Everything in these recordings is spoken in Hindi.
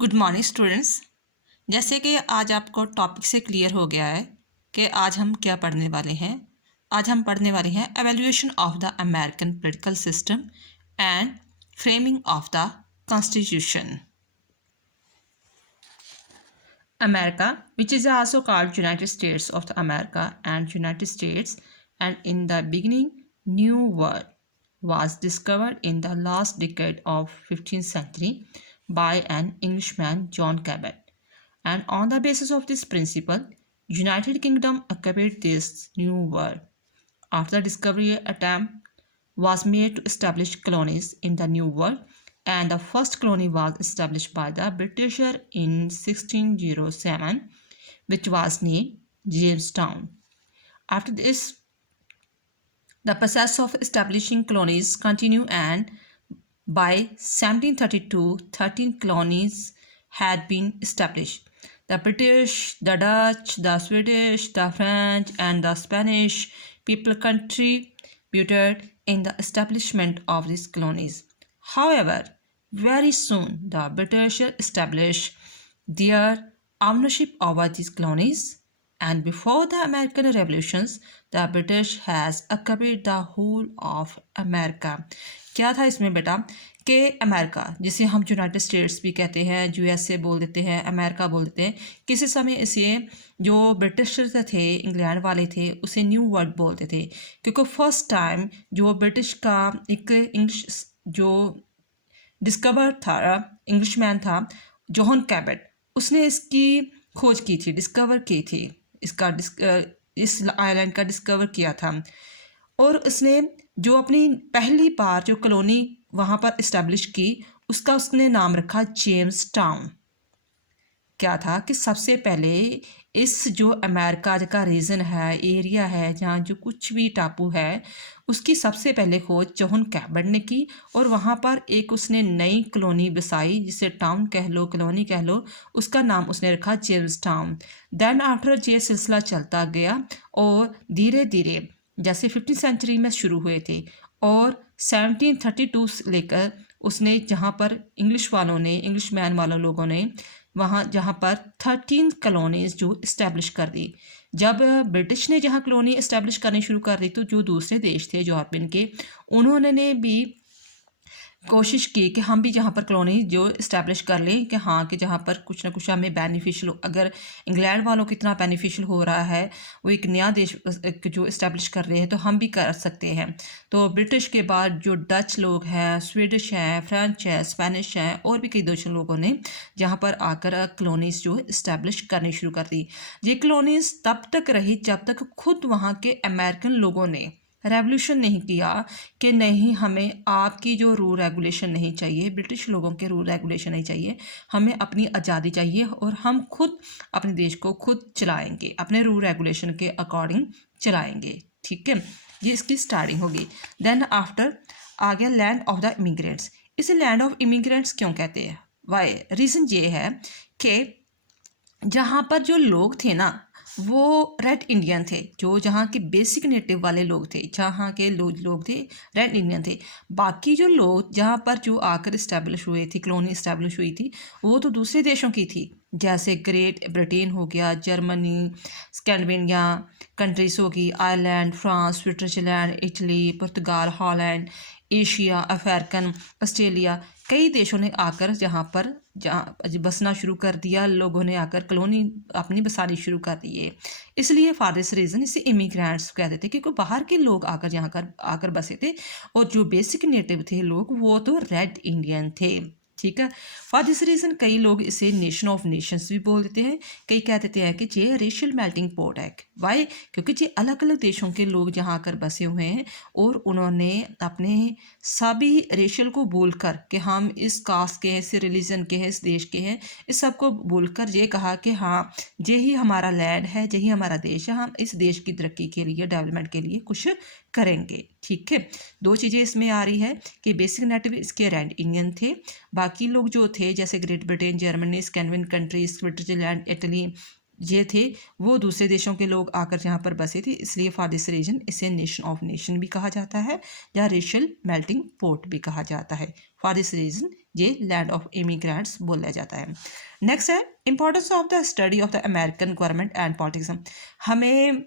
Good morning students. जैसे कि आज आपको टॉपिक से क्लियर हो गया है कि आज हम क्या पढ़ने वाले हैं। आज हम पढ़ने वाले हैं evaluation of the American political system and framing of the constitution. America, which is also called United States of the America and United States, and in the beginning, New World, was discovered in the last decade of 15th century by an Englishman, John Cabot. And on the basis of this principle, United Kingdom occupied this new world. After the discovery, attempt was made to establish colonies in the New World, and the first colony was established by the British in 1607, which was named Jamestown. After this, the process of establishing colonies continued, and by 1732, 13 colonies had been established. The British, the Dutch, the Swedish, the French, and the Spanish people contributed in the establishment of these colonies. However, very soon the British established their ownership over these colonies, and before the American revolutions, the British has occupied the whole of America. क्या था इसमें बेटा कि अमेरिका, जिसे हम यूनाइटेड स्टेट्स भी कहते हैं, यूएसए बोल देते हैं, अमेरिका बोल देते हैं, किसी समय इसे जो ब्रिटिश थे, इंग्लैंड वाले थे, उसे न्यू वर्ल्ड बोलते थे, क्योंकि फर्स्ट टाइम जो ब्रिटिश का एक इंग्लिश जो डिस्कवर था, इंग्लिशमैन था जॉन कैबट, उसने इसकी खोज की थी, डिस्कवर की थी, इस आइलैंड का डिस्कवर किया था। और उसने जो अपनी पहली बार जो कॉलोनी वहाँ पर इस्टेब्लिश की, उसका उसने नाम रखा जेम्स टाउन। क्या था कि सबसे पहले इस जो अमेरिका का रीजन है, एरिया है, जहाँ जो कुछ भी टापू है, उसकी सबसे पहले खोज जॉन कैबट ने की, और वहाँ पर एक उसने नई कॉलोनी बसाई, जिसे टाउन कह लो, कॉलोनी कह लो, उसका नाम उसने रखा जेम्स टाउन। देन आफ्टर ये सिलसिला चलता गया, और धीरे धीरे जैसे 15वीं सेंचुरी में शुरू हुए थे, और 1732 से लेकर उसने जहाँ पर इंग्लिश मैन वालों लोगों ने वहाँ जहाँ पर 13 कॉलोनीज जो इस्टेब्लिश कर दी। जब ब्रिटिश ने जहाँ कॉलोनी इस्टेब्लिश करनी शुरू कर दी, तो जो दूसरे देश थे यूरोपियन के, उन्होंने भी कोशिश की कि हम भी जहाँ पर कॉलोनी जो इस्टेब्लिश कर लें, कि हाँ कि जहाँ पर कुछ ना कुछ हमें बेनिफिशियल, अगर इंग्लैंड वालों को इतना बेनिफिशियल हो रहा है, वो एक नया देश जो इस्टेब्लिश कर रहे हैं, तो हम भी कर सकते हैं। तो ब्रिटिश के बाद जो डच लोग हैं, स्वीडिश हैं, फ्रेंच है, स्पेनिश हैं, और भी कई देशों लोगों ने जहाँ पर आकर कॉलोनीज जो इस्टेब्लिश करनी शुरू कर दी। ये कॉलोनीज तब तक रही जब तक खुद वहाँ के अमेरिकन लोगों ने रेवोल्यूशन नहीं किया कि नहीं, हमें आपकी जो रूल रेगुलेशन नहीं चाहिए, ब्रिटिश लोगों के रूल रेगुलेशन नहीं चाहिए, हमें अपनी आज़ादी चाहिए, और हम खुद अपने देश को खुद चलाएंगे, अपने रूल रेगुलेशन के अकॉर्डिंग चलाएंगे। ठीक है, ये इसकी स्टार्टिंग होगी। देन आफ्टर आ गया लैंड ऑफ द इमिग्रेंट्स। इसे लैंड ऑफ इमिग्रेंट्स क्यों कहते हैं? वाई रीज़न ये है कि जहाँ पर जो लोग थे ना, वो रेड इंडियन थे, जो जहाँ के बेसिक नेटिव वाले लोग थे, जहाँ के लोग थे रेड इंडियन थे। बाकी जो लोग जहाँ पर जो आकर इस्टेब्लिश हुए थे, कॉलोनी इस्टेब्लिश हुई थी, वो तो दूसरे देशों की थी, जैसे ग्रेट ब्रिटेन हो गया, जर्मनी, स्कैंडिनेविया कंट्रीज होगी, आयरलैंड, फ्रांस, स्विट्जरलैंड, इटली, पुर्तगाल, हॉलैंड, एशिया, अफ्रीकन, ऑस्ट्रेलिया, कई देशों ने आकर जहाँ बसना शुरू कर दिया, लोगों ने आकर कॉलोनी अपनी बसानी शुरू कर दी है। इसलिए फॉर दिस रीज़न इसे इमिग्रेंट्स कहते थे, क्योंकि बाहर के लोग आकर बसे थे, और जो बेसिक नेटिव थे लोग, वो तो रेड इंडियन थे। ठीक है, फॉर दिस रीज़न कई लोग इसे नेशन ऑफ नेशंस भी बोल देते हैं, कई कह देते हैं कि ये रेशियल मेल्टिंग पॉट है। वाई? क्योंकि ये अलग अलग देशों के लोग जहाँ आकर बसे हुए हैं, और उन्होंने अपने सभी रेशियल को भूल कर कि हम इस कास्ट के हैं, इस रिलीजन के हैं, इस देश के हैं, इस सब को भूल कर ये कहा कि हाँ, यही हमारा लैंड है, यही हमारा देश है, हम इस देश की तरक्की के लिए, डेवलपमेंट के लिए कुछ करेंगे। ठीक है, दो चीज़ें इसमें आ रही है कि बेसिक नेटिव इसके रेड इंडियन थे, बाकी लोग जो थे जैसे great Britain, Germany, Scandinavian countries, Switzerland, Italy, ये थे, वो दूसरे देशों के लोग आकर यहाँ पर बसे थे। इसलिए फॉर दिस रीजन इसे नेशन ऑफ नेशन भी कहा जाता है, या रेशियल मेल्टिंग पॉट भी कहा जाता है। फॉर दिस रीजन ये लैंड ऑफ इमिग्रेंट्स बोला जाता है। नेक्स्ट है importance of the study of the American government and politics. हमें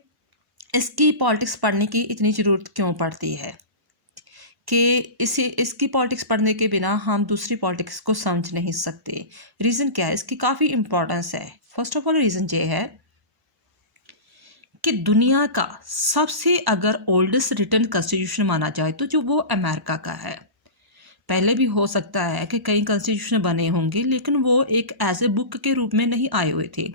इसकी पॉलिटिक्स पढ़ने की इतनी ज़रूरत क्यों पड़ती है कि इसकी पॉलिटिक्स पढ़ने के बिना हम दूसरी पॉलिटिक्स को समझ नहीं सकते। रीज़न क्या है, इसकी काफ़ी इंपॉर्टेंस है। फर्स्ट ऑफ ऑल रीज़न ये है कि दुनिया का सबसे अगर ओल्डेस्ट रिटन कॉन्स्टिट्यूशन माना जाए तो जो वो अमेरिका का है। पहले भी हो सकता है कि कई कॉन्स्टिट्यूशन बने होंगे, लेकिन वो एक एज ए बुक के रूप में नहीं आए हुए थे,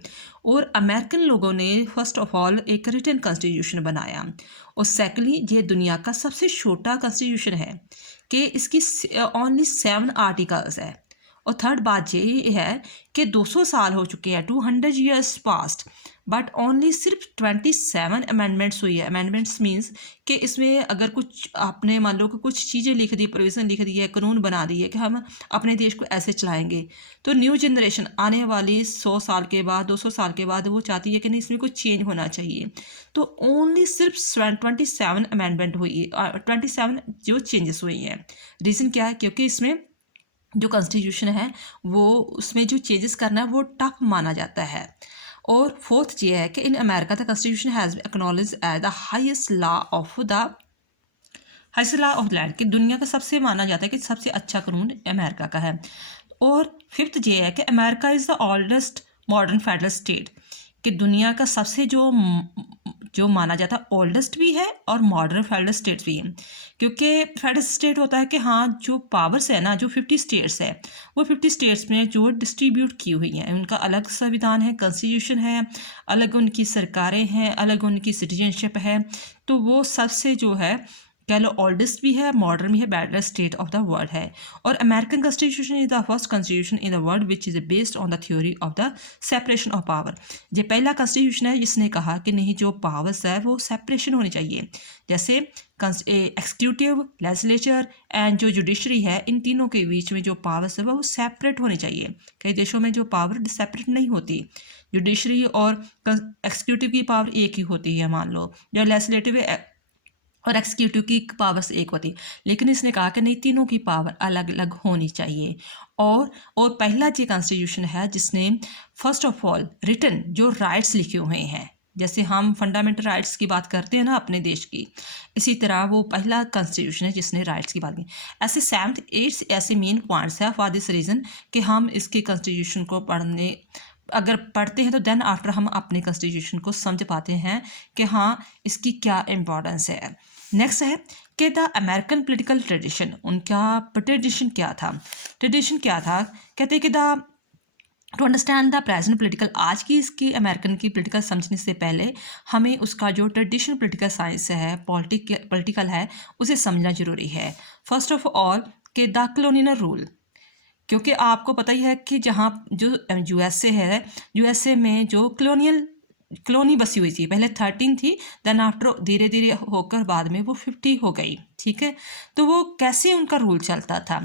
और अमेरिकन लोगों ने फर्स्ट ऑफ ऑल एक रिटन कॉन्स्टिट्यूशन बनाया। और सेकेंडली ये दुनिया का सबसे छोटा कॉन्स्टिट्यूशन है कि इसकी ओनली 7 आर्टिकल्स है। और थर्ड बात ये है कि 200 साल हो चुके हैं, 200 ईयर्स पास्ट, बट ओनली सिर्फ 27 अमेंडमेंट्स हुई है। अमेंडमेंट्स मीन्स कि इसमें अगर कुछ आपने मान लो कि कुछ चीज़ें लिख दी, प्रोविज़न लिख दी है, कानून बना दी है कि हम अपने देश को ऐसे चलाएंगे, तो न्यू जनरेशन आने वाली 100 साल के बाद, 200 साल के बाद वो चाहती है कि नहीं इसमें कुछ चेंज होना चाहिए। तो ओनली सिर्फ 27 अमेंडमेंट हुई है, 27 जो चेंजेस हुई हैं। रीज़न क्या है, क्योंकि इसमें जो कॉन्स्टिट्यूशन है वो उसमें जो चेंजेस करना है वो टफ माना जाता है। और फोर्थ ये है कि in America the constitution has acknowledge as the highest law of land, कि दुनिया का सबसे माना जाता है कि सबसे अच्छा कानून अमेरिका का है। और फिफ्थ ये है कि America is the oldest modern federal state, कि दुनिया का सबसे जो माना जाता है ओल्डेस्ट भी है और मॉडर्न फेडरल स्टेट्स भी हैं। क्योंकि फेडरल स्टेट होता है कि हाँ जो पावर्स है ना, जो 50 स्टेट्स है, वो 50 स्टेट्स में जो डिस्ट्रीब्यूट की हुई हैं, उनका अलग संविधान है, कॉन्स्टिट्यूशन है, अलग उनकी सरकारें हैं, अलग उनकी सिटीजनशिप है। तो वो सबसे जो है कह लो ओल्डेस्ट भी है, मॉडर्न भी है, better state of the world है। और American constitution is the first constitution in the world which is based on the theory of the separation of power. ये पहला कॉन्स्टिट्यूशन है जिसने कहा कि नहीं जो पावर्स है वो सेपरेशन होनी चाहिए, जैसे एक्सिक्यूटिव, लेजिस्लेचर एंड जो जुडिशरी है, इन तीनों के बीच में जो पावर्स है वो सेपरेट होनी चाहिए। कई देशों में जो पावर सेपरेट नहीं होती, जुडिशरी और एक्सिक्यूटिव की पावर एक ही होती है, मान लो, या लेजिस्लेटिव और एक्सिक्यूटिव की पावर्स एक होती, लेकिन इसने कहा कि नहीं तीनों की पावर अलग अलग होनी चाहिए। और पहला जो कॉन्स्टिट्यूशन है जिसने फर्स्ट ऑफ ऑल रिटन जो राइट्स लिखे हुए हैं, जैसे हम फंडामेंटल राइट्स की बात करते हैं ना अपने देश की, इसी तरह वो पहला कॉन्स्टिट्यूशन है जिसने राइट्स की बात की। ऐसे 7 8 ऐसे मेन पॉइंट्स है फॉर दिस रीज़न कि हम इसके कॉन्स्टिट्यूशन को अगर पढ़ते हैं तो देन आफ्टर हम अपने कॉन्स्टिट्यूशन को समझ पाते हैं कि हाँ इसकी क्या इम्पोर्टेंस है। नेक्स्ट है कि द अमेरिकन पॉलिटिकल ट्रेडिशन, उनका ट्रेडिशन क्या था। कहते हैं कि to understand the present political, आज की इसकी अमेरिकन की पॉलिटिकल समझने से पहले हमें उसका जो ट्रेडिशनल पॉलिटिकल साइंस है, पॉलिटिकल है, उसे समझना जरूरी है। फर्स्ट ऑफ ऑल कि द कॉलोनियल रूल, क्योंकि आपको पता ही है कि जहाँ जो यूएसए है, यूएसए में जो कॉलोनी बसी हुई थी, पहले 13 थी, देन आफ्टर धीरे धीरे होकर बाद में वो 50 हो गई। ठीक है, तो वो कैसे उनका रूल चलता था।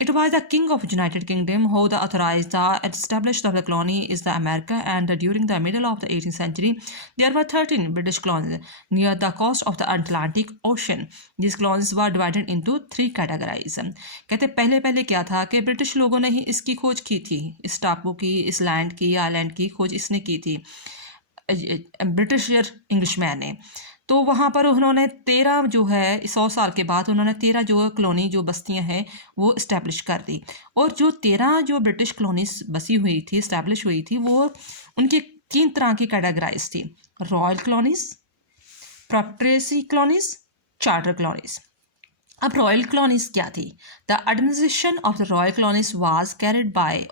It was the king of United Kingdom who the authorize the established of the colony is the America, and during the middle of the 18th century there were 13 British colonies near the coast of the Atlantic Ocean. These colonies were divided into 3 categories. कहते पहले पहले क्या था कि ब्रिटिश लोगों ने ही इसकी खोज की थी, इस टापू की, इस लैंड की, आइलैंड की खोज इसने की थी, ब्रिटिशर इंग्लिशमैन ने। तो वहाँ पर उन्होंने 13 जो है 100 साल के बाद उन्होंने 13 जो कॉलोनी जो बस्तियाँ हैं वो इस्टेब्लिश कर दी। और जो 13 जो ब्रिटिश कॉलोनीज बसी हुई थी, इस्टेब्लिश हुई थी, वो उनकी 3 तरह की कैटेगराइज थी, royal colonies, property colonies, charter colonies. अब रॉयल कॉलोनीज क्या थी। The administration of the royal colonies was carried by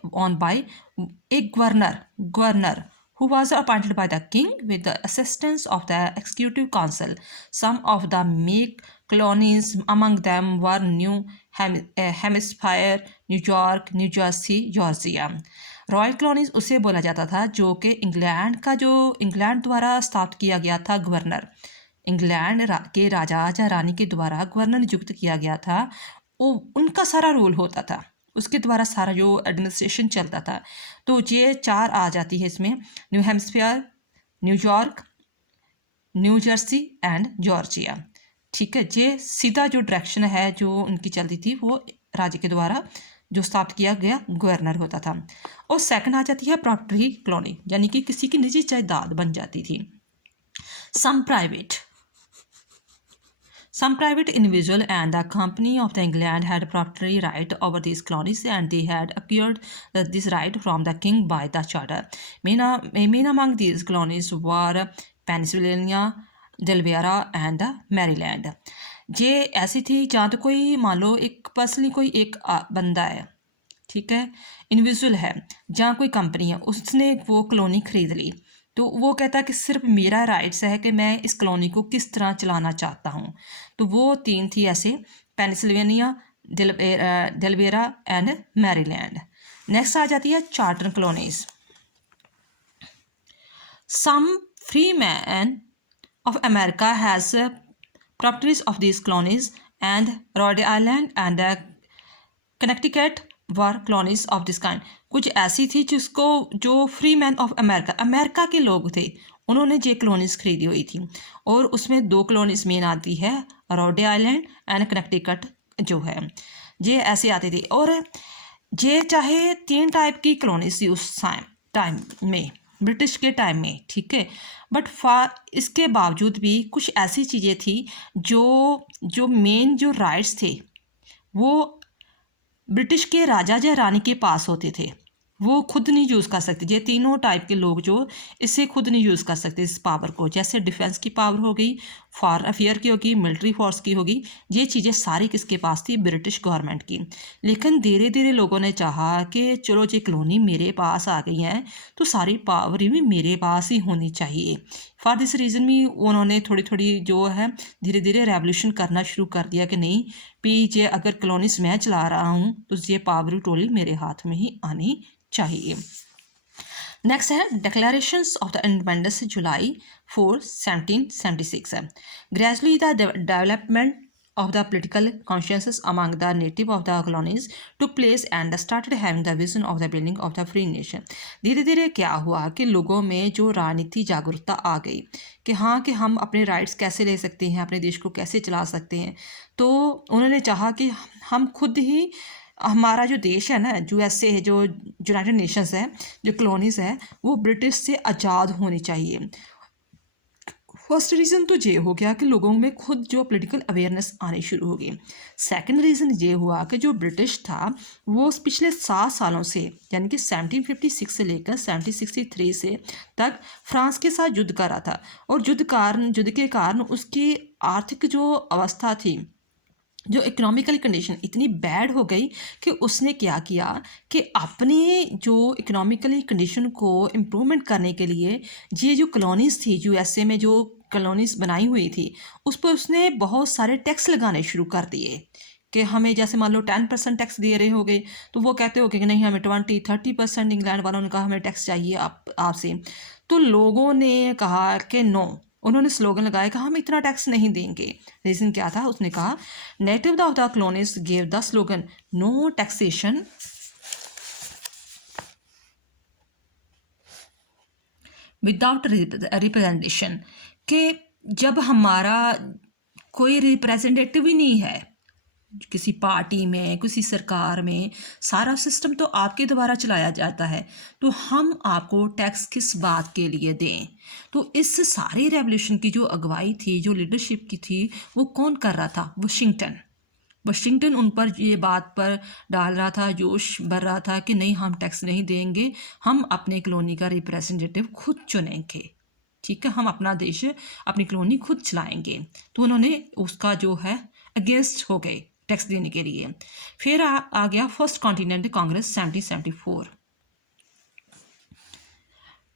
a governor who was appointed by the king with the assistance of the executive council. Some of the make colonies among them were New Hampshire, New York, New Jersey, Georgia. Royal colonies उसे बोला जाता था जो कि इंग्लैंड द्वारा स्थापित किया गया था, गवर्नर, इंग्लैंड के राजा या रानी के द्वारा गवर्नर नियुक्त किया गया था, वो उनका सारा रूल होता था, उसके द्वारा सारा जो एडमिनिस्ट्रेशन चलता था। तो ये 4 आ जाती है इसमें, new Hampshire, New York, new Jersey and Georgia. ठीक है, ये सीधा जो डायरेक्शन है जो उनकी चलती थी वो राज्य के द्वारा जो स्थापित किया गया गवर्नर होता था। और सेकंड आ जाती है प्रॉपर्टी कॉलोनी, यानी कि किसी की निजी जायदाद बन जाती थी। Some private individual and the Company of England had property right over these colonies, and they had acquired this right from the king by the charter. Main among these colonies were Pennsylvania, Delaware and Maryland. ये ऐसी थी जहाँ तो कोई मान लो एक पर्सनली कोई एक बंदा है, ठीक है, इंडिविजुअल है, जहाँ कोई कंपनी है, उसने वो कॉलोनी खरीद ली, तो वो कहता है कि सिर्फ मेरा राइट्स है कि मैं इस कॉलोनी को किस तरह चलाना चाहता हूँ। तो वो 3 थी ऐसे, Pennsylvania, Delaware and Maryland. Next आ जाती है charter colonies. Some free man of America has properties of these colonies, and Rhode Island and Connecticut were colonies of this kind. कुछ ऐसी थी जिसको जो फ्री मैन ऑफ अमेरिका के लोग थे, उन्होंने ये कॉलोनीज खरीदी हुई थी, और उसमें 2 कॉलोनीज मेन आती है, रोडे आइलैंड एंड कनेक्टिकट जो है, ये ऐसे आती थी। और ये चाहे 3 टाइप की कॉलोनीज थी उस टाइम में, ब्रिटिश के टाइम में, ठीक है, बट इसके बावजूद भी कुछ ऐसी चीज़ें थी जो मेन जो राइट्स थे वो ब्रिटिश के राजा या रानी के पास होते थे, वो खुद नहीं यूज़ कर सकते। ये तीनों टाइप के लोग जो इसे खुद नहीं यूज़ कर सकते इस पावर को, जैसे डिफेंस की पावर हो गई, फॉरेन अफेयर की होगी, मिलिट्री फोर्स की होगी, ये चीज़ें सारी किसके पास थी, ब्रिटिश गवर्नमेंट की। लेकिन धीरे धीरे लोगों ने चाहा कि चलो ये कॉलोनी मेरे पास आ गई हैं तो सारी पावर भी मेरे पास ही होनी चाहिए। फॉर दिस रीज़न भी उन्होंने थोड़ी थोड़ी जो है धीरे धीरे रेवोल्यूशन करना शुरू कर दिया कि नहीं भी ये अगर कॉलोनीज मैं चला रहा हूँ तो ये पावर टोली मेरे हाथ में ही आनी चाहिए। नेक्स्ट है declarations of the independence, July 4, 1776। Gradually the development of the political consciences among the native of the colonies took place and started having the vision of the building of the free nation। धीरे धीरे क्या हुआ कि लोगों में जो राजनीति जागरूकता आ गई कि हाँ कि हम अपने राइट्स कैसे ले सकते हैं, अपने देश को कैसे चला सकते हैं, तो उन्होंने चाहा कि हम खुद ही हमारा जो देश है ना, USA है, जो यूनाइटेड नेशंस है, जो कॉलोनीज़ है, वो ब्रिटिश से आज़ाद होनी चाहिए। फर्स्ट रीज़न तो ये हो गया कि लोगों में खुद जो पॉलिटिकल अवेयरनेस आनी शुरू हो गई। सेकंड रीज़न ये हुआ कि जो ब्रिटिश था वो पिछले 7 सालों से, यानी कि 1756 से लेकर 1763 से तक फ्रांस के साथ युद्ध कर रहा था, और युद्ध के कारण उसकी आर्थिक जो अवस्था थी, जो इकोनॉमिकल कंडीशन इतनी बैड हो गई कि उसने क्या किया कि अपनी जो इकोनॉमिकली कंडीशन को इम्प्रूवमेंट करने के लिए ये जो कॉलोनीज़ थी, USA में जो कॉलोनीज़ बनाई हुई थी, उस पर उसने बहुत सारे टैक्स लगाने शुरू कर दिए कि हमें जैसे मान लो 10% टैक्स दे रहे हो गए, तो वो कहते हो कि नहीं हमें 20-30% इंग्लैंड वालों ने कहा हमें टैक्स चाहिए आपसे। तो लोगों ने कहा कि नो, उन्होंने स्लोगन लगाया कि हम इतना टैक्स नहीं देंगे। रीज़न क्या था, उसने कहा native of the colonies gave the slogan no taxation without representation, कि जब हमारा कोई रिप्रेजेंटेटिव ही नहीं है किसी पार्टी में, किसी सरकार में, सारा सिस्टम तो आपके द्वारा चलाया जाता है, तो हम आपको टैक्स किस बात के लिए दें। तो इस सारी रेवोल्यूशन की जो अगुवाई थी, जो लीडरशिप की थी, वो कौन कर रहा था, वाशिंगटन उन पर ये बात पर डाल रहा था, जोश भर रहा था कि नहीं हम टैक्स नहीं देंगे, हम अपने कॉलोनी का रिप्रेजेंटेटिव खुद चुनेंगे, ठीक है, हम अपना देश, अपनी कॉलोनी खुद चलाएंगे। तो उन्होंने उसका जो है अगेंस्ट हो गए टैक्स देने के लिए। फिर आ गया first continental Congress 1774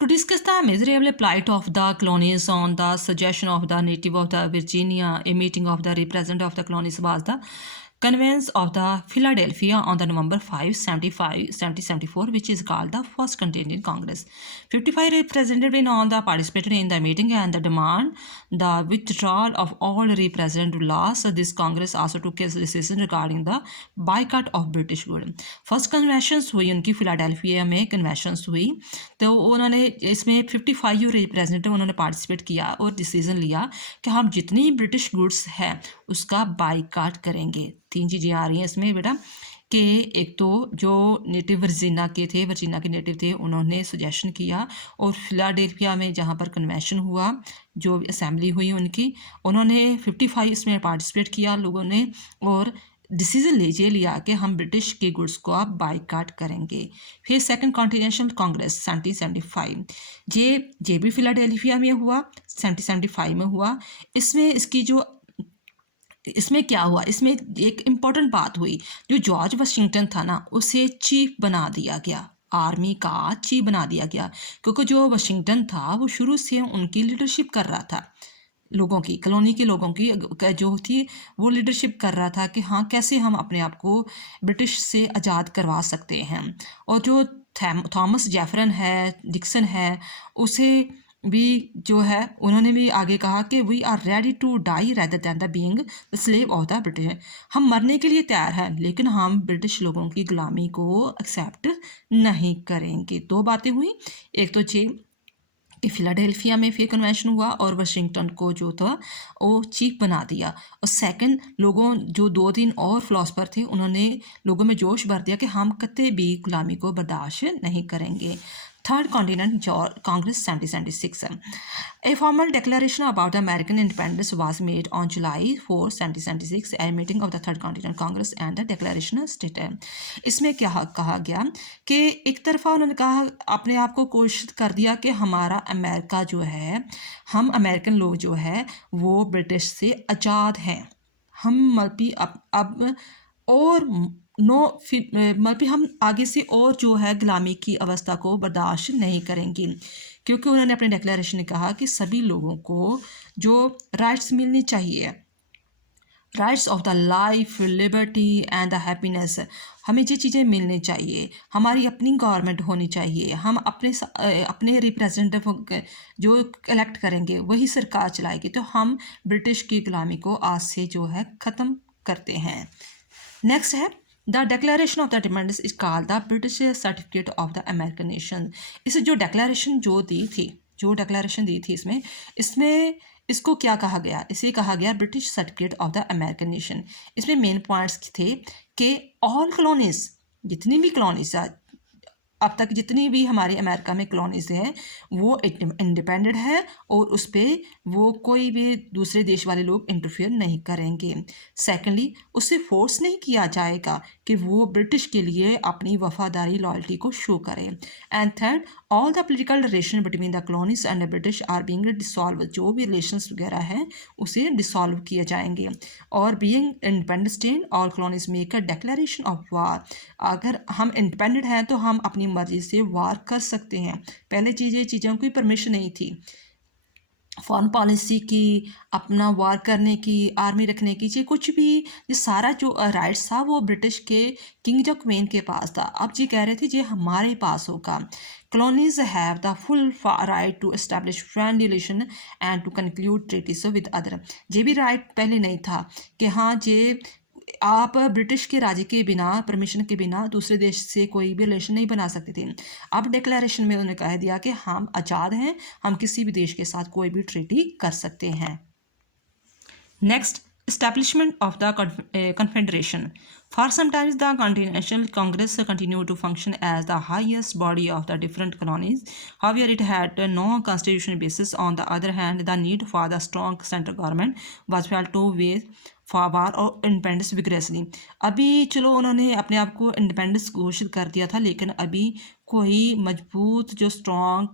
to discuss the miserable plight of the colonies on the suggestion of the native of the Virginia. A meeting of the representative of the colonies was the Conference of the Philadelphia on the November 5, 1774, which is called the First Continental Congress. 55 representatives in all the participated in the meeting and the demand the withdrawal of all representative laws. This Congress also took a decision regarding the boycott of British goods. First conventions हुई उनकी फिलाडेल्फिया में कन्वेंशंस हुई, तो उन्होंने इसमें 55 रिप्रेजेंटेटिव उन्होंने पार्टिसिपेट किया और डिसीजन लिया कि हम जितनी ब्रिटिश गुड्स है उसका बाइकाट करेंगे। 3 चीज़ें आ रही हैं इसमें बेटा, कि एक तो जो नेटिव वर्जीना के नेटिव थे, उन्होंने सजेशन किया और फिलाडेल्फिया में जहाँ पर कन्वेंशन हुआ, जो असेंबली हुई उनकी, उन्होंने 55 इसमें पार्टिसिपेट किया लोगों ने और डिसीजन लिया कि हम ब्रिटिश के गुड्स को अब बाइकाट करेंगे। फिर सेकंड कॉन्टिनेंटल कांग्रेस 1775 जे भी फिलाडेल्फिया में हुआ, 1775 में हुआ। इसमें क्या हुआ, इसमें एक इम्पॉर्टेंट बात हुई, जो जॉर्ज वाशिंगटन था ना, उसे चीफ बना दिया गया, आर्मी का चीफ बना दिया गया, क्योंकि जो वाशिंगटन था वो शुरू से उनकी लीडरशिप कर रहा था, लोगों की, कॉलोनी के लोगों की जो थी वो लीडरशिप कर रहा था कि हाँ कैसे हम अपने आप को ब्रिटिश से आज़ाद करवा सकते हैं। और जो थॉमस जेफरसन है, डिक्सन है, उसे भी जो है उन्होंने भी आगे कहा कि we are ready to die rather than the being the slave of the British. हम मरने के लिए तैयार हैं लेकिन हम ब्रिटिश लोगों की गुलामी को एक्सेप्ट नहीं करेंगे। दो बातें हुई, एक तो ये कि फिलाडेल्फिया में फिर कन्वेंशन हुआ और वाशिंगटन को जो था वो चीफ बना दिया, और सेकंड लोगों जो 2-3 और फिलोसफर थे उन्होंने लोगों में जोश भर दिया कि हम कतई भी गुलामी को बर्दाश्त नहीं करेंगे। Third continent Congress 1776 A formal declaration about the American independence was made on July 4, 1776 at a meeting of the Third Continental Congress and the declaration stated। इसमें क्या कहा गया कि एक तरफा उन्होंने कहा, अपने आप को कोशिश कर दिया कि हमारा अमेरिका जो है, हम अमेरिकन लोग जो है वो ब्रिटिश से आज़ाद हैं, हम मल्टी अब और नो मतलब हम आगे से और जो है गुलामी की अवस्था को बर्दाश्त नहीं करेंगे, क्योंकि उन्होंने अपने डिक्लेरेशन में कहा कि सभी लोगों को जो राइट्स मिलनी चाहिए, rights of the life, liberty and the happiness, हमें ये चीज़ें मिलनी चाहिए, हमारी अपनी गवर्नमेंट होनी चाहिए, हम अपने रिप्रेजेंटेटिव जो इलेक्ट करेंगे वही सरकार चलाएगी, तो हम ब्रिटिश की गुलामी को आज से जो है ख़त्म करते हैं। नेक्स्ट है the declaration of the independence is called the British certificate of the American nation. इस जो डिक्लेरेशन दी थी इसमें इसको क्या कहा गया, इसे कहा गया British certificate of the American nation. इसमें मेन पॉइंट्स थे कि ऑल कॉलोनीज, जितनी भी कॉलोनीज अब तक जितनी भी हमारे अमेरिका में कॉलोनीज हैं वो इंडिपेंडेंट है और उस पर वो कोई भी दूसरे देश वाले लोग इंटरफेयर नहीं करेंगे। सेकेंडली, उससे फोर्स नहीं किया जाएगा कि वो ब्रिटिश के लिए अपनी वफादारी, लॉयल्टी को शो करें। And third, all the political relation between the colonies and British are being dissolve, जो भी रिलेशंस वगैरह हैं उसे डिसॉल्व किए जाएंगे। और being independent state all colonies make a declaration of war, अगर हम इंडिपेंडेंट हैं तो हम अपनी मर्जी से वार कर सकते हैं। पहले चीज़ों की परमिशन नहीं थी, फॉरेन पॉलिसी की, अपना वार करने की, आर्मी रखने की, ये कुछ भी, ये सारा जो राइट्स था वो ब्रिटिश के किंग या क्वीन के पास था। अब जी कह रहे थे ये हमारे पास होगा। Colonies have the full right to establish friendly relation and to conclude treaties with other. ये भी राइट पहले नहीं था कि हाँ ये आप ब्रिटिश के राजे के बिना, परमिशन के बिना दूसरे देश से कोई भी रिलेशन नहीं बना सकते थे। अब डिक्लेरेशन में उन्होंने कह दिया कि हम आज़ाद हैं, हम किसी भी देश के साथ कोई भी ट्रीटी कर सकते हैं। Next, establishment of the confederation. For some time the Continental Congress continued to function as the highest body of the different colonies. However, it had no constitutional basis. On the other hand, the need for the strong central government was felt to weigh for war or independence vigorously. अभी चलो उन्होंने अपने आप को इंडिपेंडेंस घोषित कर दिया था, लेकिन अभी कोई मजबूत जो स्ट्रॉन्ग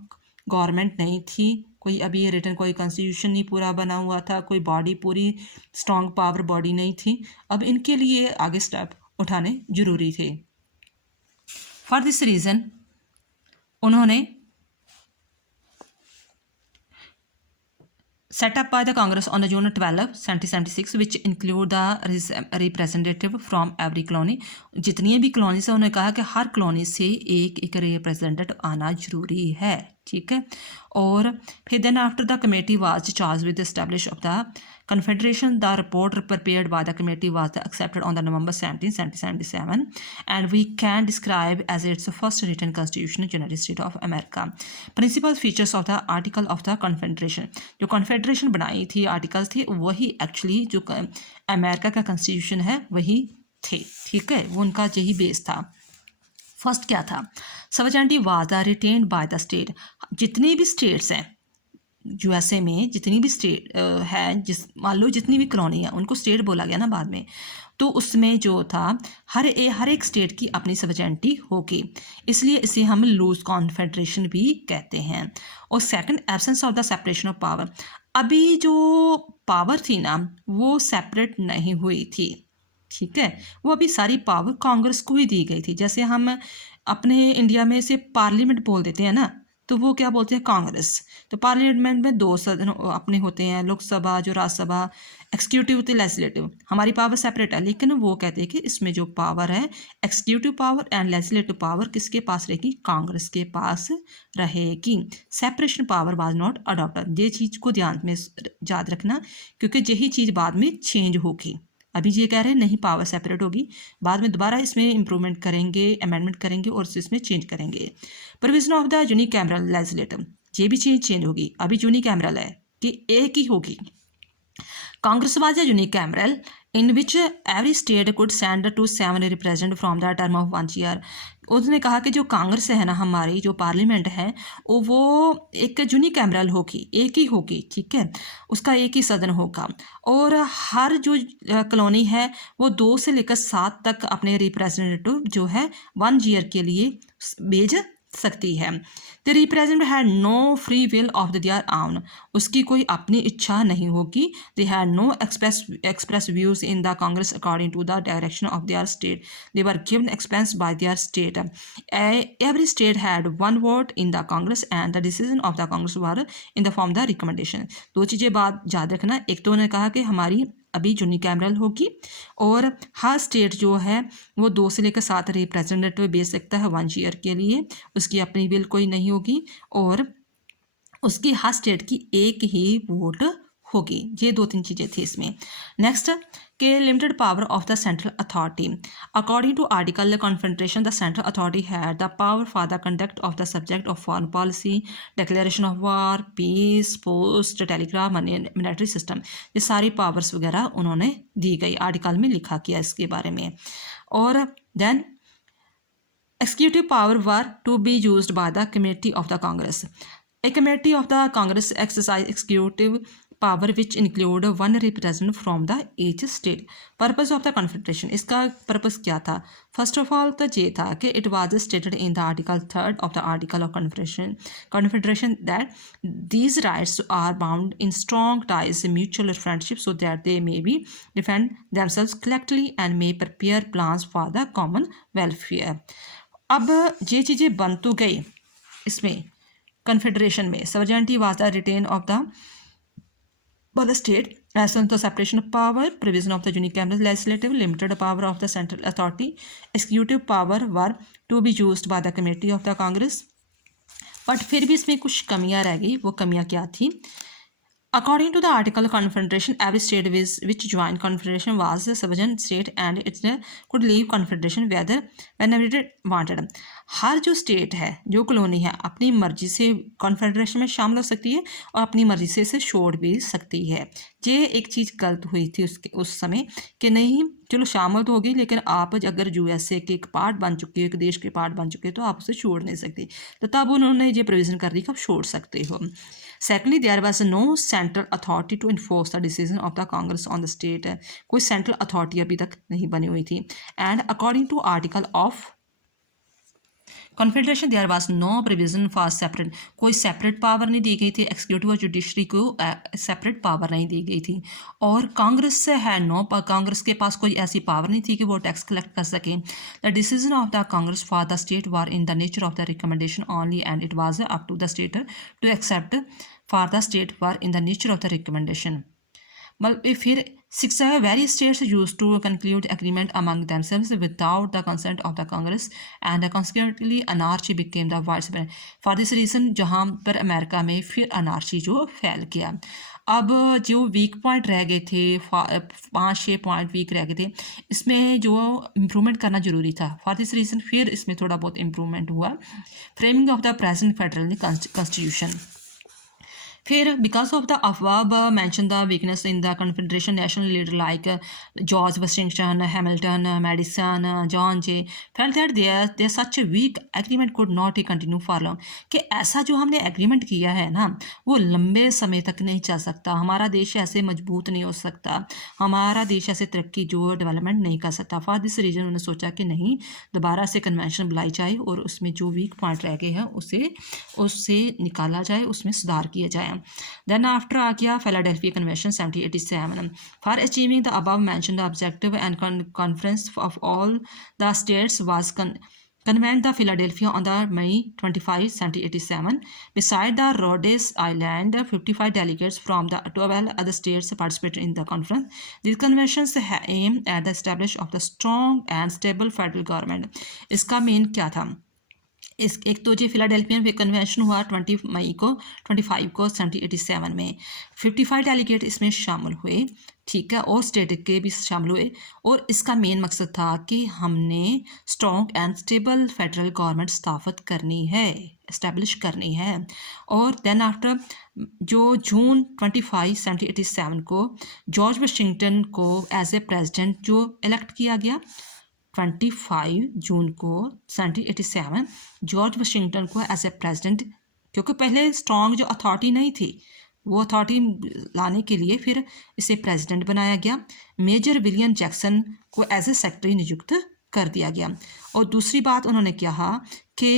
गवर्नमेंट नहीं थी, कोई अभी रिटर्न कोई कॉन्स्टिट्यूशन नहीं पूरा बना हुआ था, कोई बॉडी पूरी स्ट्रॉन्ग पावर बॉडी नहीं थी। अब इनके लिए आगे स्टेप उठाने जरूरी थे। फॉर दिस रीज़न उन्होंने set up by the Congress on June 12, 1776, which include the representative from every colony. जितनी भी कॉलोनीज है उन्होंने कहा कि हर कॉलोनी से एक रिप्रेजेंटेटिव आना जरूरी है, ठीक है। और फिर then after the committee was charge with establish of the confederation, the report prepared by the committee was accepted on the November 17, 1777, and we can describe as its first written constitution United States of America. Principal features of the article of the confederation, जो confederation बनाई थी, आर्टिकल्स थे, वही एक्चुअली जो अमेरिका का कॉन्स्टिट्यूशन है वही थे, ठीक है, वो उनका यही बेस था। फर्स्ट क्या था, sovereignty was the retained by the state. जितनी भी स्टेट्स हैं यूएसए में, जितनी भी स्टेट है, जिस मान लो जितनी भी कॉलोनी है उनको स्टेट बोला गया ना बाद में, तो उसमें जो था हर एक स्टेट की अपनी सवर्जेनिटी होगी, इसलिए इसे हम लूज कॉन्फेडरेशन भी कहते हैं। और second, absence of the separation of power. अभी जो पावर थी ना वो सेपरेट नहीं हुई थी, ठीक है, वो अभी सारी पावर कांग्रेस को ही दी गई थी। जैसे हम अपने इंडिया में से पार्लियामेंट बोल देते हैं ना, तो वो क्या बोलते हैं, कांग्रेस। तो पार्लियामेंट में दो सदन अपने होते हैं, लोकसभा जो राज्यसभा, एक्सिक्यूटिव तो लेजिस्लेटिव। हमारी पावर सेपरेट है, लेकिन वो कहते हैं कि इसमें जो पावर है, executive power and legislative power किसके पास रहेगी, कांग्रेस के पास रहेगी। Separation power was not adopted, ये चीज़ को ध्यान में याद रखना, क्योंकि यही चीज़ बाद में चेंज होगी। अभी ये कह रहे हैं नहीं पावर सेपरेट होगी, बाद में दोबारा इसमें इंप्रूवमेंट करेंगे, अमेंडमेंट करेंगे और इसमें चेंज करेंगे। Provision of the unicameral legislative, ये भी चेंज होगी। अभी यूनिकैमरल है कि एक ही होगी। Congress was a unicameral in which every state could send to 7 representatives from the term of 1 year। उसने कहा कि जो कांग्रेस है ना, हमारी जो पार्लियामेंट है वो एक यूनिकैमरल होगी, एक ही होगी, ठीक है, उसका एक ही सदन होगा, और हर जो कॉलोनी है वो 2 से लेकर 7 तक अपने रिप्रेजेंटेटिव जो है 1 ईयर के लिए भेज सकती है। The representative had no free will of their own, उसकी कोई अपनी इच्छा नहीं होगी। They had no express views in the Congress according to the direction of their state, they were given expense by their state. Every state had one vote in the Congress and the decision of the Congress were in the form the recommendation. दो चीज़ें बात याद रखना, एक तो उन्होंने कहा कि हमारी अभी यूनिकैमरल होगी और हर स्टेट जो है वो 2 से लेकर 7 रिप्रेजेंटेटिव भेज सकता है 1 ईयर के लिए, उसकी अपनी बिल कोई नहीं होगी, और उसकी हर स्टेट की एक ही वोट होगी। ये 2-3 चीज़ें थी इसमें। नेक्स्ट के limited power of the central authority. According to article confederation, the central authority had the power for the conduct of the subject of foreign policy, declaration of war, peace, post, telegraph, military system. ये सारी पावर्स वगैरह उन्होंने दी गई, आर्टिकल में लिखा किया इसके बारे में। और then executive power were to be used by the committee of the Congress. A committee of the Congress exercise executive power which include one representative from the each state. Purpose of the confederation, इसका purpose क्या था? First of all तो ये था कि it was stated in the article 3rd of the article of confederation that these rights are bound in strong ties mutual friendship so that they may be defend themselves collectively and may prepare plans for the common welfare. अब ये चीज़ें बन तो गई इसमें कन्फेडरेशन में। Sovereignty was the retain of the by the state, as on the separation of power, provision of the unicameral legislative, limited power of the central authority, executive power were to be used by the committee of the Congress। But फिर भी इसमें कुछ कमियां रह गई। वो कमियां क्या थी? According to the article confederation, every state which joined confederation was a sovereign state and it could leave confederation whenever it wanted। हर जो स्टेट है, जो कॉलोनी है, अपनी मर्जी से कॉन्फेडरेशन में शामिल हो सकती है और अपनी मर्जी से इसे छोड़ भी सकती है। ये एक चीज़ गलत हुई थी उस समय कि नहीं चलो शामिल तो होगी, लेकिन आप अगर यूएसए के एक पार्ट बन चुके हो, एक देश के पार्ट बन चुके हो, तो आप उसे छोड़ नहीं सकते। तो तब उन्होंने ये प्रोविज़न कर दी कि आप छोड़ सकते हो। Secondly, there was no central authority to enforce the decision of the Congress on the state। कोई central authority अभी तक नहीं बनी हुई थी। And according to article of confederation there was no provision for separate, कोई सेपरेट पावर नहीं दी गई थी, एक्सिक्यूटिव और जुडिशरी को सेपरेट पावर नहीं दी गई थी। और कांग्रेस से है नो, कांग्रेस के पास कोई ऐसी पावर नहीं थी कि वो टैक्स कलेक्ट कर सके। The decision of the Congress for the state were in the nature of the recommendation only and it was up to the state to accept for the state were in the nature of the recommendation. मतलब फिर 6 various states used to conclude agreement among themselves without the consent of the Congress and consequently anarchy became the widespread। For this reason जहाँ पर अमेरिका में फिर अनार्ची जो फैल गया। अब जो वीक पॉइंट रह गए थे, 5-6 पॉइंट वीक रह गए थे, इसमें जो इम्प्रूवमेंट करना ज़रूरी था। फॉर दिस रीज़न फिर इसमें थोड़ा बहुत इम्प्रूवमेंट हुआ। Framing of the present federal constitution. फिर because of the above mention the weakness in the confederation national leader like George Washington, Hamilton, Madison, John Jay felt that their such a weak agreement could not continue for long, कि ऐसा जो हमने एग्रीमेंट किया है ना वो लंबे समय तक नहीं चल सकता, हमारा देश ऐसे मजबूत नहीं हो सकता, हमारा देश ऐसे तरक्की जो डेवलपमेंट नहीं कर सकता। फॉर दिस रीजन उन्होंने सोचा कि नहीं, दोबारा से कन्वेंशन बुलाई जाए और उसमें जो वीक पॉइंट रह गए हैं उससे निकाला जाए, उसमें सुधार किया जाए। देन आफ्टर आ गया Philadelphia convention 1787 for achieving the above mentioned objective and conference of all the states was convened the Philadelphia on the May 25, 1787. Beside the Rhodes Island, 55 delegates from the 12 other states participated in the conference. These conventions aim at the establishment of the strong and stable federal government. इसका मेन क्या था? इस एक तो जो फिलाडेल्फियन कन्वेंशन हुआ 25 को 1787 में 55 डेलीगेट इसमें शामिल हुए, ठीक है, और स्टेट के भी शामिल हुए, और इसका मेन मकसद था कि हमने strong and stable federal government स्थापित करनी है, इस्टेब्लिश करनी है। और देन आफ्टर जो जून 25 1787 को जॉर्ज वाशिंगटन को एज ए प्रेसिडेंट जो इलेक्ट किया गया, 25 जून को 1787 जॉर्ज वाशिंगटन को एज ए प्रेसिडेंट, क्योंकि पहले स्ट्रॉन्ग जो अथॉरिटी नहीं थी वो अथॉरिटी लाने के लिए फिर इसे प्रेसिडेंट बनाया गया। मेजर विलियम जैक्सन को एज ए सेक्रेटरी नियुक्त कर दिया गया। और दूसरी बात उन्होंने कहा कि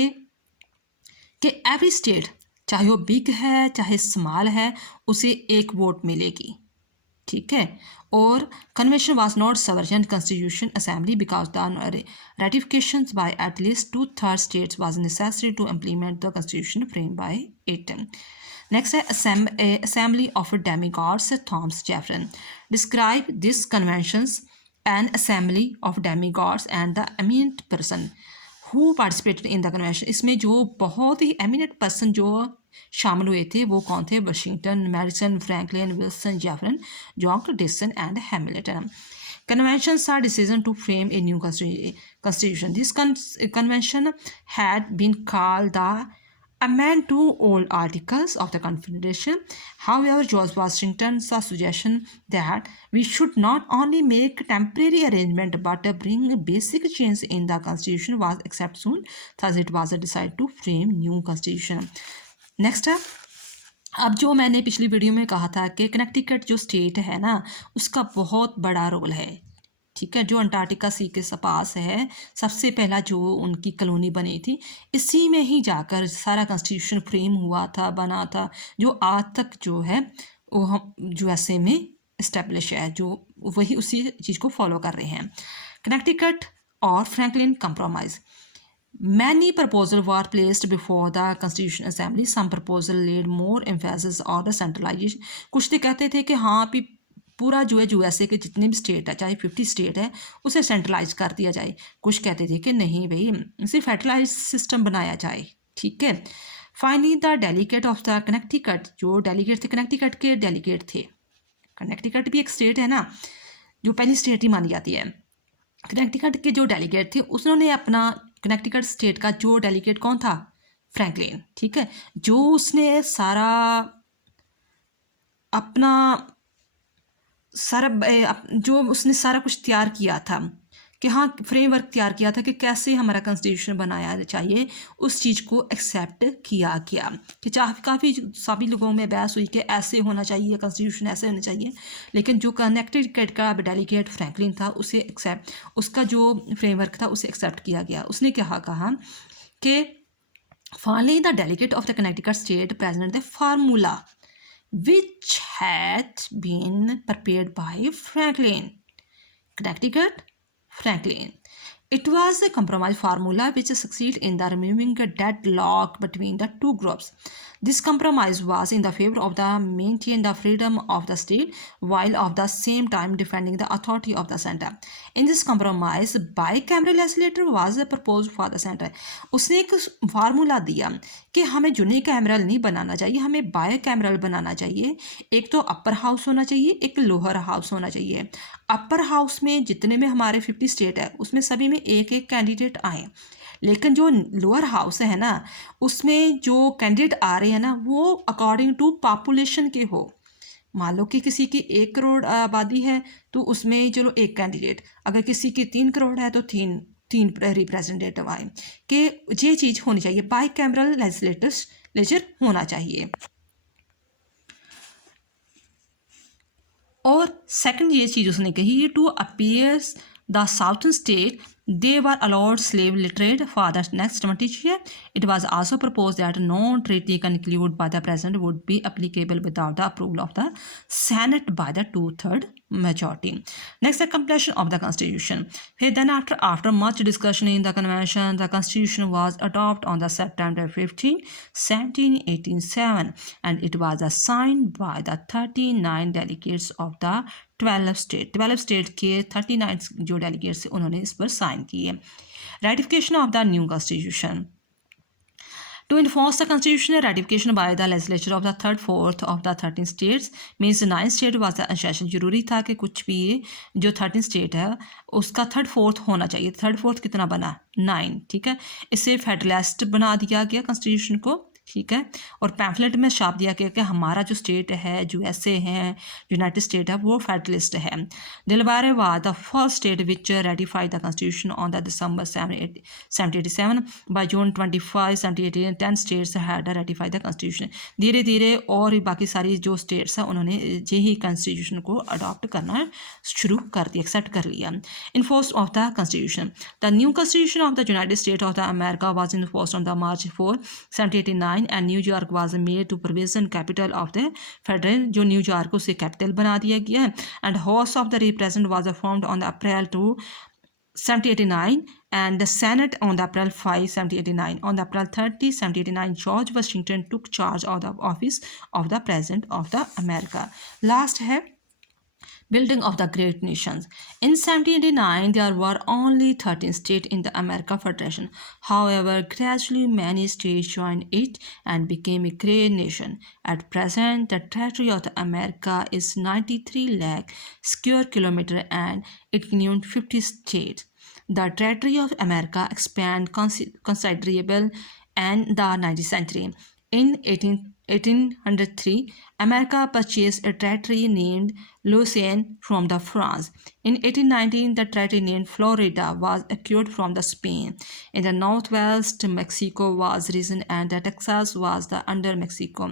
एवरी स्टेट चाहे वो बिग है चाहे स्मॉल है उसे एक वोट मिलेगी, ठीक है। और convention was not sovereign constitution assembly because the ratification by at least 2/3 states was necessary to implement the constitution frame by it. Next है assembly of demigods, Thomas Jefferson describe this conventions an assembly of demigods and the eminent person who participated in the convention. इसमें जो बहुत ही एमिनेंट पर्सन जो शामिल हुए थे वो कौन थे? Washington, Madison, Franklin, Wilson, Jefferson, John Dickinson and Hamilton. Conventions are decision to frame a new constitution. This convention had been called the amend to old articles of the Confederation. However, George Washington's suggestion that we should not only make temporary arrangement but bring basic change in the Constitution was accepted soon. Thus, it was decided to frame new Constitution. Next है, अब जो मैंने पिछली वीडियो में कहा था कि कनेक्टिकट जो स्टेट है ना उसका बहुत बड़ा रोल है, ठीक है, जो अंटार्कटिका सी के पास है, सबसे पहला जो उनकी कॉलोनी बनी थी इसी में ही जाकर सारा कॉन्स्टिट्यूशन फ्रेम हुआ था, बना था, जो आज तक जो है वो हम यूएसए में इस्टेब्लिश है, जो वही उसी चीज़ को फॉलो कर रहे हैं। कनेक्टिकट और Franklin compromise. Many proposals were placed before the Constitution Assembly. Some proposals laid more emphasis on the centralization. कुछ तो कहते थे कि हाँ अभी पूरा जो है यूएसए के जितने भी स्टेट है, चाहे 50 स्टेट है, उसे सेंट्रलाइज कर दिया जाए। कुछ कहते थे कि नहीं भाई सिर्फ फेडरलाइज सिस्टम बनाया जाए, ठीक है। Finally the delegate of the Connecticut, जो डेलीगेट थे कनेक्टिकट के डेलीगेट थे, कनेक्टिकट भी एक स्टेट है ना जो पहली स्टेट ही मानी जाती है। कनेक्टिकट के जो डेलीगेट थे उन्होंने अपना कनेक्टिकट स्टेट का जो डेलीगेट कौन था? फ्रैंकलिन, ठीक है, जो उसने सारा अपना जो उसने सारा कुछ तैयार किया था कि हाँ फ्रेमवर्क तैयार किया था कि कैसे हमारा कॉन्स्टिट्यूशन बनाया चाहिए, उस चीज़ को एक्सेप्ट किया गया। कि चाहे काफ़ी सभी लोगों में बहस हुई कि ऐसे होना चाहिए, कॉन्स्टिट्यूशन ऐसे होना चाहिए, लेकिन जो कनेक्टिकट का डेलीगेट फ्रैंकलिन था उसे एक्सेप्ट, उसका जो फ्रेमवर्क था उसे एक्सेप्ट किया गया। उसने क्या कहा कि finally the delegate of the Connecticut state present the formula which had been prepared by Franklin. Connecticut, Franklin. It was a compromise formula which succeeded in the removing a deadlock between the two groups. This compromise was in the favor of the maintain the freedom of the state while of the same time defending the authority of the center. In this compromise, bicameral legislature was proposed for the center. उसने एक फार्मूला दिया कि हमें यूनिकैमरल नहीं बनाना चाहिए, हमें बायकैमरल बनाना चाहिए। एक तो अपर हाउस होना चाहिए, एक लोअर हाउस होना चाहिए। अपर हाउस में जितने में हमारे 50 स्टेट है उसमें सभी में एक एक कैंडिडेट आए, लेकिन जो लोअर हाउस है ना, उसमें जो कैंडिडेट आ रहे हैं ना, वो अकॉर्डिंग टू पॉपुलेशन के हो। मान लो कि किसी की 1 करोड़ आबादी है तो उसमें चलो एक कैंडिडेट, अगर किसी की 3 करोड़ है तो तीन तीन रिप्रेजेंटेटिव आए, कि ये चीज़ होनी चाहिए, बाई कैमरल लेजिस्लेचर होना चाहिए। और सेकंड ये चीज़ उसने कही, to appears the southern state they were allowed slave trade for the next 20 years. It was also proposed that no treaty concluded by the president would be applicable without the approval of the Senate by the 2/3 majority. Next, the completion of the constitution. Then after much discussion in the convention, the constitution was adopted on the September 15, 1787, and it was signed by the 39 delegates of the 12 state के 39 जो डेलीगेट्स थे उन्होंने इस पर साइन किए। Ratification of the new constitution. To enforce the constitution, ratification by the legislature of the third fourth of the 13 states means 9 state was the essential। जरूरी था कि कुछ भी जो 13 स्टेट है उसका थर्ड फोर्थ होना चाहिए। थर्ड फोर्थ कितना बना? 9, ठीक है। इससे फेडरलिस्ट बना दिया गया कॉन्स्टिट्यूशन को, ठीक है। और पैम्फलेट में छाप दिया गया कि हमारा जो स्टेट है, USA है, यूनाइटेड स्टेट है, वो फेडरलिस्ट है। Delaware was the first state which ratified the constitution on the December 1787। By June 25, 1718 10 states had ratified the constitution. धीरे धीरे और बाकी सारी जो स्टेट्स हैं उन्होंने यही कॉन्स्टिट्यूशन को अडॉप्ट करना शुरू कर दिया, एक्सेप्ट कर लिया। Enforce of the constitution. The new constitution of the United state of the America was enforced on the March 4, 1789 and New York was made to provision capital of the federal। जो न्यूयॉर्क उसे कैपिटल बना दिया गया है। And house of the representative was formed on April 2, 1789 and the Senate on the April 5, 1789। On the April 30, 1789 George Washington took charge of the office of the President of the America। Last है building of the great nations। In 1789 there were only 13 states in the America Federation। However, gradually many states joined it and became a great nation। At present, the territory of the America is 93 lakh square kilometers and it includes 50 states। The territory of America expanded considerably in the 19th century। In 1803, America purchased a territory named Louisiana from the France। In 1819, the territory named Florida was acquired from the Spain। In the northwest, Mexico was region and the Texas was the under Mexico।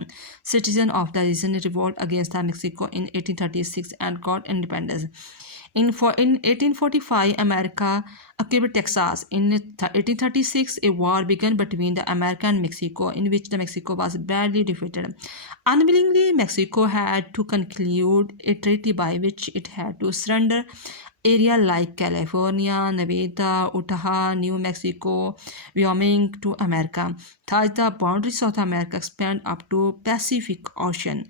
Citizens of the region revolted against the Mexico in 1836 and got independence। In 1845, America occupied Texas। In 1836, a war began between the America and Mexico, in which the Mexico was badly defeated। Unwillingly, Mexico had to conclude a treaty by which it had to surrender area like California, Nevada, Utah, New Mexico, Wyoming to America। Thus, the boundaries of America expand up to Pacific Ocean।